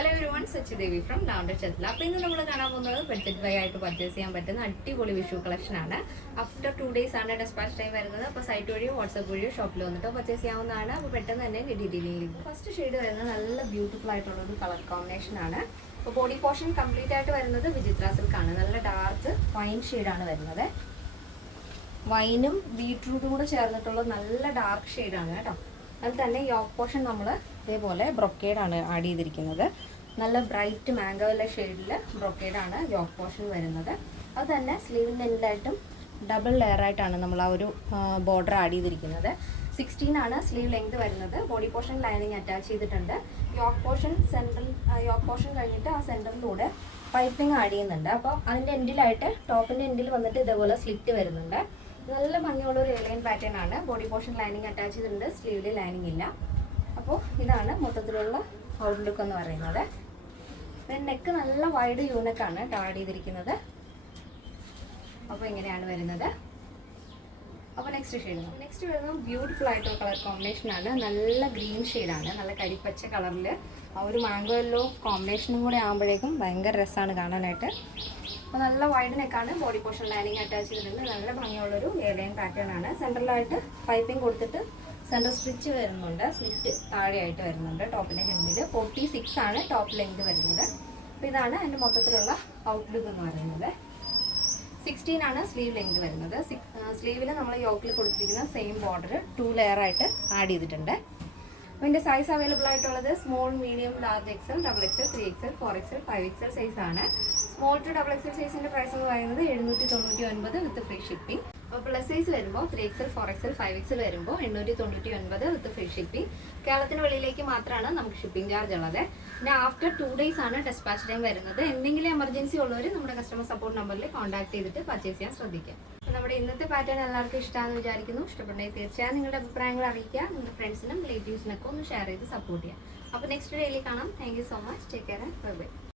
Hello everyone, Sachidevi from Lavender Chetla. അപ്പോൾ ഇന്ന് നമ്മൾ കാണാൻ പോകുന്നത് ബഡ്ജറ്റ് ബൈ ആയിട്ട് പർച്ചേസ് ചെയ്യാൻ പറ്റുന്ന അടിപൊളി വിഷു കളക്ഷൻ ആണ്. ആഫ്റ്റർ 2 days ആണ് ഡെസ്പാച്ച് ടൈം വരുന്നത്. അപ്പോൾ സൈറ്റ് വഴിയോ വാട്സ്ആപ്പ് വഴിയോ ഷോപ്പിൽ വന്നിട്ടോ പർച്ചേസ് ചെയ്യാവുന്നതാണ്. അപ്പോൾ പെട്ടെന്ന് തന്നെ ഡീറ്റെയിലിംഗ്. ഫസ്റ്റ് ഷെയ്ഡ് വരുന്നത് നല്ല ബ്യൂട്ടിഫുൾ ആയിട്ടുള്ള ഒരു കളർ കോമ്പിനേഷൻ ആണ്. അപ്പോൾ ബോഡി പോർഷൻ കംപ്ലീറ്റ് ആയിട്ട് വരുന്നത് വിചിത്ര സിൽക്ക് ആണ്. നല്ല ഡാർക്ക് വൈൻ ഷെയ്ഡാണ് വരുന്നത്. വൈനും ബീട്രൂട്ടും കൂടെ ചേർന്നിട്ടുള്ള നല്ല ഡാർക്ക് ഷെയ്ഡാണ് കേട്ടോ. അതിൽ തന്നെ യോക്ക് പോർഷൻ നമ്മൾ ഇതേപോലെ ബ്രൊക്കേഡാണ് ആഡ് ചെയ്തിരിക്കുന്നത്. നല്ല ബ്രൈറ്റ് മാംഗോയിലെ ഷെയ്ഡിൽ ബ്രൊക്കേഡാണ് യോക്ക് പോർഷൻ വരുന്നത്. അത് തന്നെ സ്ലീവിൻ്റെ എൻഡിലായിട്ടും ഡബിൾ ലെയർ ആയിട്ടാണ് നമ്മൾ ആ ഒരു ബോർഡർ ആഡ് ചെയ്തിരിക്കുന്നത്. 16 ആണ് സ്ലീവ് ലെങ്ത് വരുന്നത്. ബോഡി പോർഷൻ ലൈനിങ് അറ്റാച്ച് ചെയ്തിട്ടുണ്ട്. യോക്ക് പോർഷൻ കഴിഞ്ഞിട്ട് ആ സെൻറ്ററിലൂടെ പൈപ്പിംഗ് ആഡ് ചെയ്യുന്നുണ്ട്. അപ്പോൾ അതിൻ്റെ എൻഡിലായിട്ട് ടോപ്പിൻ്റെ എൻഡിൽ വന്നിട്ട് ഇതേപോലെ സ്ലിറ്റ് വരുന്നുണ്ട്. നല്ല ഭംഗിയുള്ള ഒരു എലൈൻ പാറ്റേൺ ആണ്. ബോഡി പോർഷൻ ലൈനിങ് അറ്റാച്ച് ചെയ്തിട്ടുണ്ട്. സ്ലീവിൽ ലൈനിങ് ഇല്ല. അപ്പോൾ ഇതാണ് മൊത്തത്തിലുള്ള ഔട്ട്ലുക്ക് എന്ന് പറയുന്നത്. നെക്ക് നല്ല വൈഡ് യൂണക്കാണ് ആഡ് ചെയ്തിരിക്കുന്നത്. അപ്പോൾ ഇങ്ങനെയാണ് വരുന്നത്. അപ്പോൾ നെക്സ്റ്റ് വരുന്നത് ബ്യൂട്ടിഫുൾ ആയിട്ടുള്ള കളർ കോമ്പിനേഷൻ ആണ്. നല്ല ഗ്രീൻ ഷെയ്ഡാണ്. നല്ല കരിപ്പച്ച കളറിൽ ആ ഒരു മാംഗോ യെല്ലോ കോമ്പിനേഷനും കൂടെ ആകുമ്പോഴേക്കും ഭയങ്കര രസമാണ് കാണാനായിട്ട്. അപ്പോൾ നല്ല വൈഡ് നെക്കാണ്. ബോഡി പോർഷൻ ലൈനിങ് അറ്റാച്ച് ചെയ്തിട്ടുണ്ട്. നല്ല ഭംഗിയുള്ളൊരു എയർലൈൻ പാറ്റേൺ ആണ്. സെൻട്രലായിട്ട് പൈപ്പിംഗ് കൊടുത്തിട്ട് സെൻറ്റർ സ്റ്റിച്ച് വരുന്നുണ്ട്. സ്ലിറ്റ് താഴെയായിട്ട് വരുന്നുണ്ട്. ടോപ്പിൻ്റെ ഹെമ്മിൽ 46 ആണ് ടോപ്പ് ലെങ്ത് വരുന്നത്. അപ്പോൾ ഇതാണ് എൻ്റെ മൊത്തത്തിലുള്ള ഔട്ട്ലുക്ക് എന്ന് പറയുന്നത്. 16 ആണ് സ്ലീവ് ലെങ്ത് വരുന്നത്. സ്ലീവിൽ നമ്മൾ യോക്കിൽ കൊടുത്തിരിക്കുന്ന സെയിം ബോർഡർ 2 ലെയർ ആയിട്ട് ആഡ് ചെയ്തിട്ടുണ്ട്. അപ്പോൾ ഇതിൻ്റെ സൈസ് അവൈലബിൾ ആയിട്ടുള്ളത് small, medium, large XL, double XL, 3XL, 4XL, 5XL സൈസാണ്. സ്മോൾ ടു ഡബിൾ എക്സൽ സൈസിൻ്റെ പ്രൈസ് എന്ന് പറയുന്നത് 799 വിത്ത് ഫ്രീ ഷിപ്പിംഗ്. അപ്പോൾ പ്ലസ് സൈസ് വരുമ്പോൾ 3XL, 4XL, 5XL വരുമ്പോൾ 899 വിത്ത് ഫ്രീ ഷിപ്പിംഗ്. കേരളത്തിന് വെളിയിലേക്ക് മാത്രമാണ് നമുക്ക് ഷിപ്പിംഗ് ചാർജ് ഉള്ളത്. പിന്നെ ആഫ്റ്റർ 2 days ആണ് ഡെസ്പാച്ച് ടൈം വരുന്നത്. എന്തെങ്കിലും എമർജൻസി ഉള്ളവർ നമ്മുടെ കസ്റ്റമർ സപ്പോർട്ട് നമ്പറിൽ കോൺടാക്ട് ചെയ്തിട്ട് പർച്ചേസ് ചെയ്യാൻ ശ്രദ്ധിക്കുക. അപ്പോൾ നമ്മുടെ ഇന്നത്തെ പാറ്റേൺ എല്ലാവർക്കും ഇഷ്ടമാണെന്ന് വിചാരിക്കുന്നു. ഇഷ്ടപ്പെട്ടെങ്കിൽ തീർച്ചയായും നിങ്ങളുടെ അഭിപ്രായങ്ങൾ അറിയിക്കുക. നിങ്ങളുടെ ഫ്രണ്ട്സിനും റിലേറ്റീവ്സിനൊക്കെ ഒന്ന് ഷെയർ ചെയ്ത് സപ്പോർട്ട് ചെയ്യുക. അപ്പോൾ നെക്സ്റ്റ് ഡേയിൽ കാണാം. Thank you so much. Take care. Bye bye.